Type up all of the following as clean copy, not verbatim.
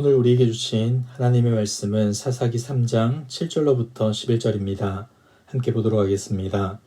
오늘 우리에게 주신 하나님의 말씀은 사사기 3장 7절로부터 11절입니다. 함께 보도록 하겠습니다.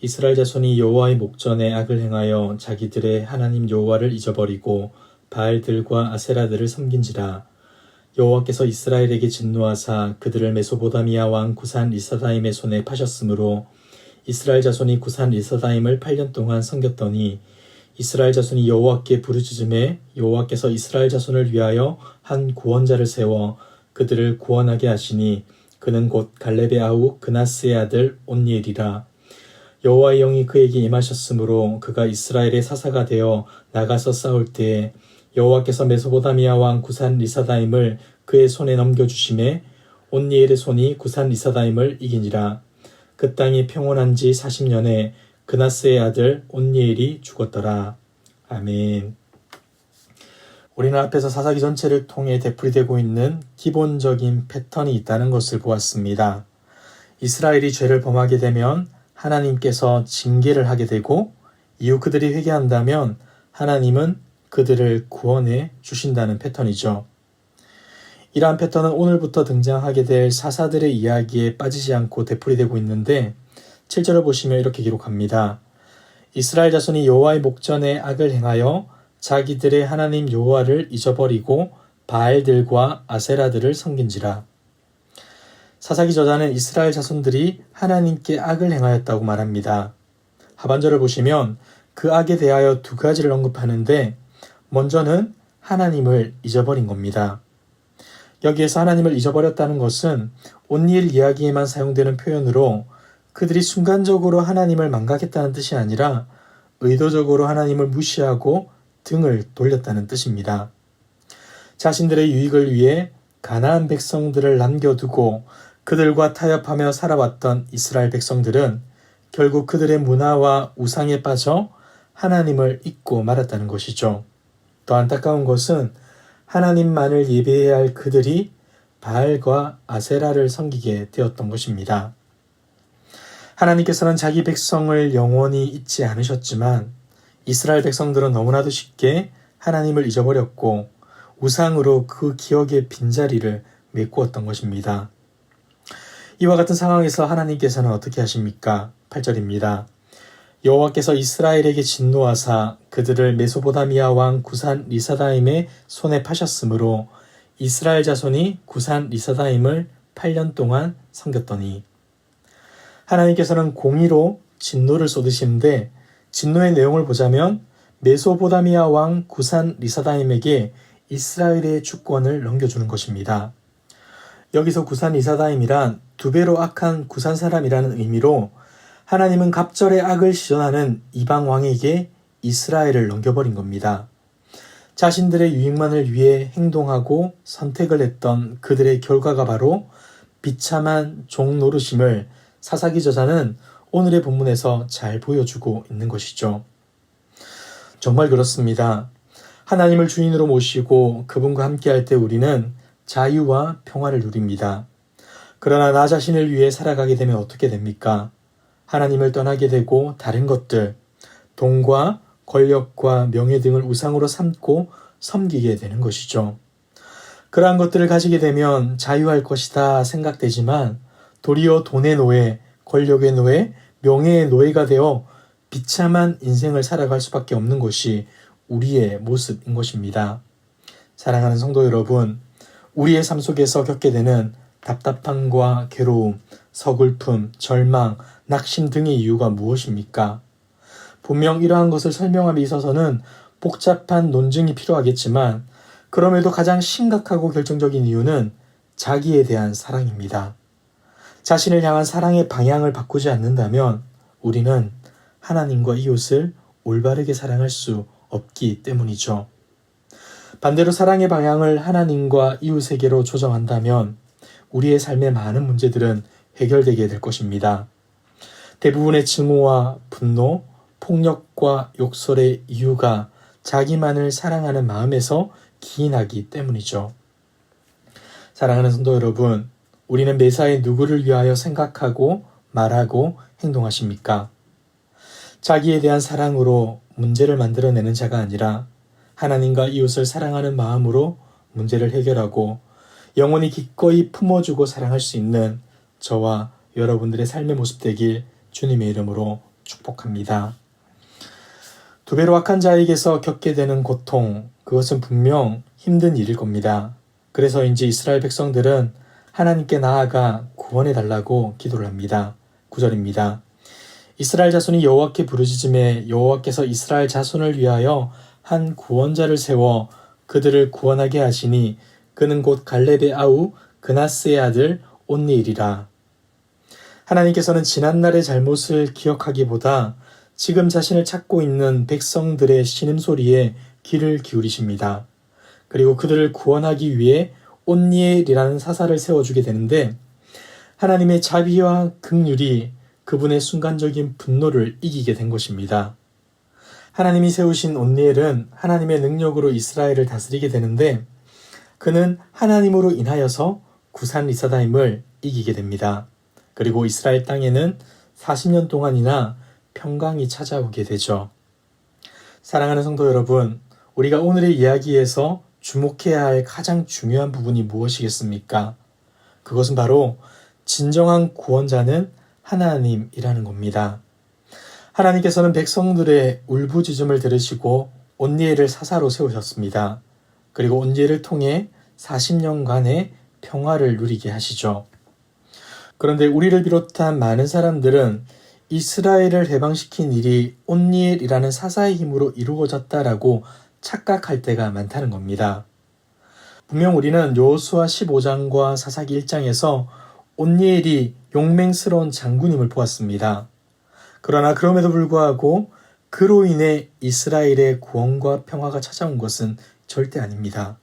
이스라엘 자손이 여호와의 목전에 악을 행하여 자기들의 하나님 여호와를 잊어버리고 바알들과 아세라들을 섬긴지라. 여호와께서 이스라엘에게 진노하사 그들을 메소보다미아 왕 구산 리사다임의 손에 파셨으므로 이스라엘 자손이 구산 리사다임을 8년 동안 섬겼더니 이스라엘 자손이 여호와께 부르짖음에 여호와께서 이스라엘 자손을 위하여 한 구원자를 세워 그들을 구원하게 하시니 그는 곧 갈렙의 아우 그나스의 아들 온니엘이라. 여호와의 영이 그에게 임하셨으므로 그가 이스라엘의 사사가 되어 나가서 싸울 때에 여호와께서 메소보다미아 왕 구산 리사다임을 그의 손에 넘겨주심에 온니엘의 손이 구산 리사다임을 이기니라. 그 땅이 평온한 지 40년에 그나스의 아들 온니엘이 죽었더라. 아멘. 우리는 앞에서 사사기 전체를 통해 되풀이되고 있는 기본적인 패턴이 있다는 것을 보았습니다. 이스라엘이 죄를 범하게 되면 하나님께서 징계를 하게 되고 이후 그들이 회개한다면 하나님은 그들을 구원해 주신다는 패턴이죠. 이러한 패턴은 오늘부터 등장하게 될 사사들의 이야기에 빠지지 않고 되풀이되고 있는데 7절을 보시면 이렇게 기록합니다. 이스라엘 자손이 여호와의 목전에 악을 행하여 자기들의 하나님 여호와를 잊어버리고 바알들과 아세라들을 섬긴지라. 사사기 저자는 이스라엘 자손들이 하나님께 악을 행하였다고 말합니다. 하반절을 보시면 그 악에 대하여 두 가지를 언급하는데 먼저는 하나님을 잊어버린 겁니다. 여기에서 하나님을 잊어버렸다는 것은 온니엘 이야기에만 사용되는 표현으로 그들이 순간적으로 하나님을 망각했다는 뜻이 아니라 의도적으로 하나님을 무시하고 등을 돌렸다는 뜻입니다. 자신들의 유익을 위해 가나안 백성들을 남겨두고 그들과 타협하며 살아왔던 이스라엘 백성들은 결국 그들의 문화와 우상에 빠져 하나님을 잊고 말았다는 것이죠. 더 안타까운 것은 하나님만을 예배해야 할 그들이 바알과 아세라를 섬기게 되었던 것입니다. 하나님께서는 자기 백성을 영원히 잊지 않으셨지만 이스라엘 백성들은 너무나도 쉽게 하나님을 잊어버렸고 우상으로 그 기억의 빈자리를 메꾸었던 것입니다. 이와 같은 상황에서 하나님께서는 어떻게 하십니까? 8절입니다. 여호와께서 이스라엘에게 진노하사 그들을 메소보다미아 왕 구산 리사다임의 손에 파셨으므로 이스라엘 자손이 구산 리사다임을 8년 동안 섬겼더니. 하나님께서는 공의로 진노를 쏟으시는데 진노의 내용을 보자면 메소보다미아 왕 구산 리사다임에게 이스라엘의 주권을 넘겨주는 것입니다. 여기서 구산 리사다임이란 두 배로 악한 구산 사람이라는 의미로 하나님은 갑절의 악을 시전하는 이방 왕에게 이스라엘을 넘겨버린 겁니다. 자신들의 유익만을 위해 행동하고 선택을 했던 그들의 결과가 바로 비참한 종 노릇임을 사사기 저자는 오늘의 본문에서 잘 보여주고 있는 것이죠. 정말 그렇습니다. 하나님을 주인으로 모시고 그분과 함께할 때 우리는 자유와 평화를 누립니다. 그러나 나 자신을 위해 살아가게 되면 어떻게 됩니까? 하나님을 떠나게 되고 다른 것들, 돈과 권력과 명예 등을 우상으로 삼고 섬기게 되는 것이죠. 그러한 것들을 가지게 되면 자유할 것이다 생각되지만 도리어 돈의 노예, 권력의 노예, 명예의 노예가 되어 비참한 인생을 살아갈 수밖에 없는 것이 우리의 모습인 것입니다. 사랑하는 성도 여러분, 우리의 삶 속에서 겪게 되는 답답함과 괴로움, 서글픔, 절망, 낙심 등의 이유가 무엇입니까? 분명 이러한 것을 설명함에 있어서는 복잡한 논증이 필요하겠지만 그럼에도 가장 심각하고 결정적인 이유는 자기에 대한 사랑입니다. 자신을 향한 사랑의 방향을 바꾸지 않는다면 우리는 하나님과 이웃을 올바르게 사랑할 수 없기 때문이죠. 반대로 사랑의 방향을 하나님과 이웃에게로 조정한다면 우리의 삶의 많은 문제들은 해결되게 될 것입니다. 대부분의 증오와 분노, 폭력과 욕설의 이유가 자기만을 사랑하는 마음에서 기인하기 때문이죠. 사랑하는 성도 여러분, 우리는 매사에 누구를 위하여 생각하고 말하고 행동하십니까? 자기에 대한 사랑으로 문제를 만들어내는 자가 아니라 하나님과 이웃을 사랑하는 마음으로 문제를 해결하고 영원히 기꺼이 품어주고 사랑할 수 있는 저와 여러분들의 삶의 모습 되길 주님의 이름으로 축복합니다. 두 배로 악한 자에게서 겪게 되는 고통, 그것은 분명 힘든 일일 겁니다. 그래서인지 이스라엘 백성들은 하나님께 나아가 구원해 달라고 기도를 합니다. 9절입니다. 이스라엘 자손이 여호와께 부르짖음에 여호와께서 이스라엘 자손을 위하여 한 구원자를 세워 그들을 구원하게 하시니 그는 곧 갈렙의 아우 그나스의 아들 온니엘이라. 하나님께서는 지난날의 잘못을 기억하기보다 지금 자신을 찾고 있는 백성들의 신음소리에 귀를 기울이십니다. 그리고 그들을 구원하기 위해 온니엘이라는 사사를 세워주게 되는데 하나님의 자비와 긍휼이 그분의 순간적인 분노를 이기게 된 것입니다. 하나님이 세우신 온니엘은 하나님의 능력으로 이스라엘을 다스리게 되는데 그는 하나님으로 인하여서 구산 리사다임을 이기게 됩니다. 그리고 이스라엘 땅에는 40년 동안이나 평강이 찾아오게 되죠. 사랑하는 성도 여러분, 우리가 오늘의 이야기에서 주목해야 할 가장 중요한 부분이 무엇이겠습니까? 그것은 바로 진정한 구원자는 하나님이라는 겁니다. 하나님께서는 백성들의 울부짖음을 들으시고 온니엘을 사사로 세우셨습니다. 그리고 온니엘을 통해 40년간의 평화를 누리게 하시죠. 그런데 우리를 비롯한 많은 사람들은 이스라엘을 해방시킨 일이 온니엘이라는 사사의 힘으로 이루어졌다라고 착각할 때가 많다는 겁니다. 분명 우리는 여호수아 15장과 사사기 1장에서 온니엘이 용맹스러운 장군임을 보았습니다. 그러나 그럼에도 불구하고 그로 인해 이스라엘의 구원과 평화가 찾아온 것은 절대 아닙니다.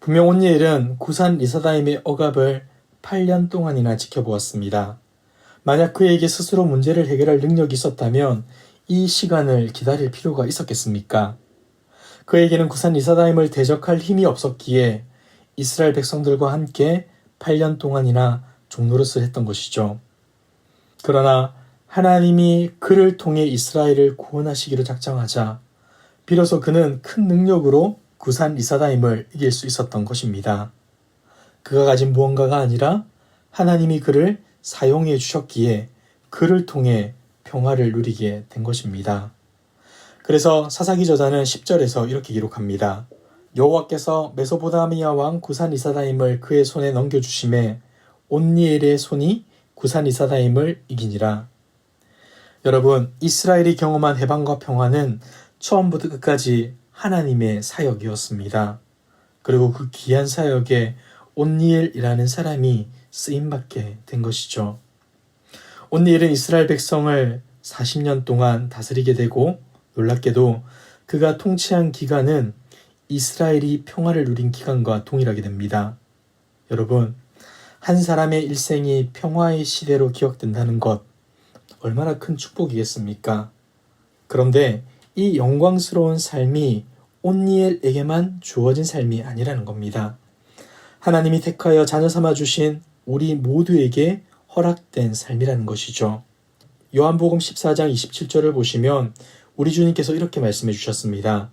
분명 온니엘은 구산 리사다임의 억압을 8년 동안이나 지켜보았습니다. 만약 그에게 스스로 문제를 해결할 능력이 있었다면 이 시간을 기다릴 필요가 있었겠습니까? 그에게는 구산 리사다임을 대적할 힘이 없었기에 이스라엘 백성들과 함께 8년 동안이나 종노릇을 했던 것이죠. 그러나 하나님이 그를 통해 이스라엘을 구원하시기로 작정하자 비로소 그는 큰 능력으로 구산 리사다임을 이길 수 있었던 것입니다. 그가 가진 무언가가 아니라 하나님이 그를 사용해 주셨기에 그를 통해 평화를 누리게 된 것입니다. 그래서 사사기 저자는 10절에서 이렇게 기록합니다. 여호와께서 메소포다미아 왕 구산 리사다임을 그의 손에 넘겨주심에 온니엘의 손이 구산 리사다임을 이기니라. 여러분, 이스라엘이 경험한 해방과 평화는 처음부터 끝까지 하나님의 사역이었습니다. 그리고 그 귀한 사역에 온니엘이라는 사람이 쓰임받게 된 것이죠. 온니엘은 이스라엘 백성을 40년 동안 다스리게 되고 놀랍게도 그가 통치한 기간은 이스라엘이 평화를 누린 기간과 동일하게 됩니다. 여러분, 한 사람의 일생이 평화의 시대로 기억된다는 것 얼마나 큰 축복이겠습니까? 그런데 이 영광스러운 삶이 온니엘에게만 주어진 삶이 아니라는 겁니다. 하나님이 택하여 자녀 삼아 주신 우리 모두에게 허락된 삶이라는 것이죠. 요한복음 14장 27절을 보시면 우리 주님께서 이렇게 말씀해 주셨습니다.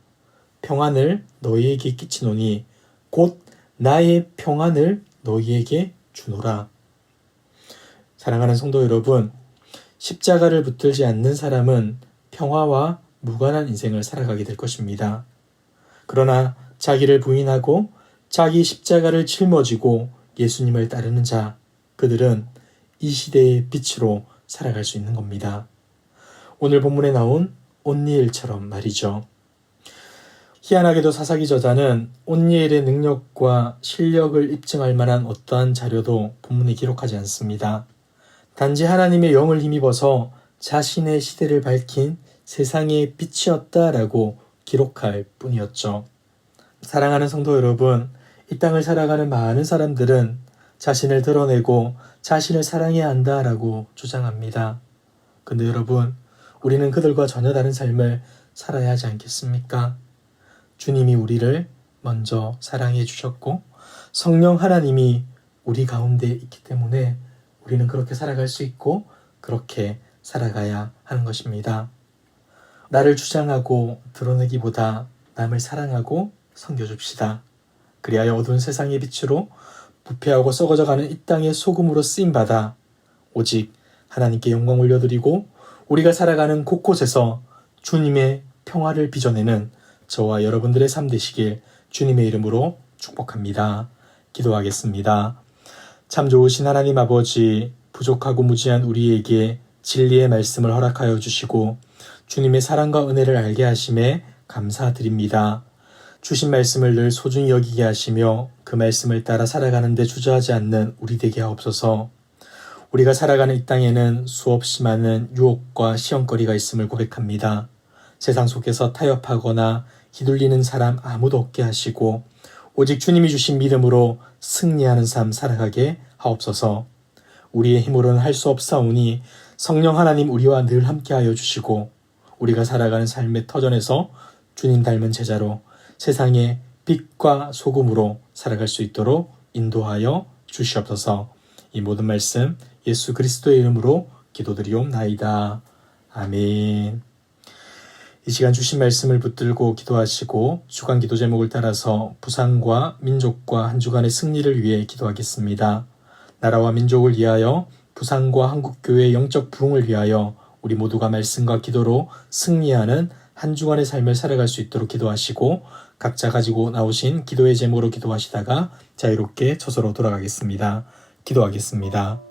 평안을 너희에게 끼치노니 곧 나의 평안을 너희에게 주노라. 사랑하는 성도 여러분, 십자가를 붙들지 않는 사람은 평화와 무관한 인생을 살아가게 될 것입니다. 그러나 자기를 부인하고 자기 십자가를 짊어지고 예수님을 따르는 자, 그들은 이 시대의 빛으로 살아갈 수 있는 겁니다. 오늘 본문에 나온 온니엘처럼 말이죠. 희한하게도 사사기 저자는 온니엘의 능력과 실력을 입증할 만한 어떠한 자료도 본문에 기록하지 않습니다. 단지 하나님의 영을 힘입어서 자신의 시대를 밝힌 세상의 빛이었다라고 기록할 뿐이었죠. 사랑하는 성도 여러분, 이 땅을 살아가는 많은 사람들은 자신을 드러내고 자신을 사랑해야 한다라고 주장합니다. 근데 여러분, 우리는 그들과 전혀 다른 삶을 살아야 하지 않겠습니까? 주님이 우리를 먼저 사랑해 주셨고 성령 하나님이 우리 가운데 있기 때문에 우리는 그렇게 살아갈 수 있고 그렇게 살아가야 하는 것입니다. 나를 주장하고 드러내기보다 남을 사랑하고 섬겨줍시다. 그리하여 어두운 세상의 빛으로 부패하고 썩어져가는 이 땅의 소금으로 쓰임받아 오직 하나님께 영광 올려드리고 우리가 살아가는 곳곳에서 주님의 평화를 빚어내는 저와 여러분들의 삶 되시길 주님의 이름으로 축복합니다. 기도하겠습니다. 참 좋으신 하나님 아버지, 부족하고 무지한 우리에게 진리의 말씀을 허락하여 주시고 주님의 사랑과 은혜를 알게 하심에 감사드립니다. 주신 말씀을 늘 소중히 여기게 하시며 그 말씀을 따라 살아가는 데 주저하지 않는 우리 되게 하옵소서. 우리가 살아가는 이 땅에는 수없이 많은 유혹과 시험거리가 있음을 고백합니다. 세상 속에서 타협하거나 휘둘리는 사람 아무도 없게 하시고 오직 주님이 주신 믿음으로 승리하는 삶 살아가게 하옵소서. 우리의 힘으로는 할 수 없사오니 성령 하나님 우리와 늘 함께하여 주시고 우리가 살아가는 삶의 터전에서 주님 닮은 제자로 세상의 빛과 소금으로 살아갈 수 있도록 인도하여 주시옵소서. 이 모든 말씀 예수 그리스도의 이름으로 기도드리옵나이다. 아멘. 이 시간 주신 말씀을 붙들고 기도하시고 주간 기도 제목을 따라서 부상과 민족과 한 주간의 승리를 위해 기도하겠습니다. 나라와 민족을 위하여 부상과 한국교회의 영적 부흥을 위하여 우리 모두가 말씀과 기도로 승리하는 한 주간의 삶을 살아갈 수 있도록 기도하시고 각자 가지고 나오신 기도의 제목으로 기도하시다가 자유롭게 저서로 돌아가겠습니다. 기도하겠습니다.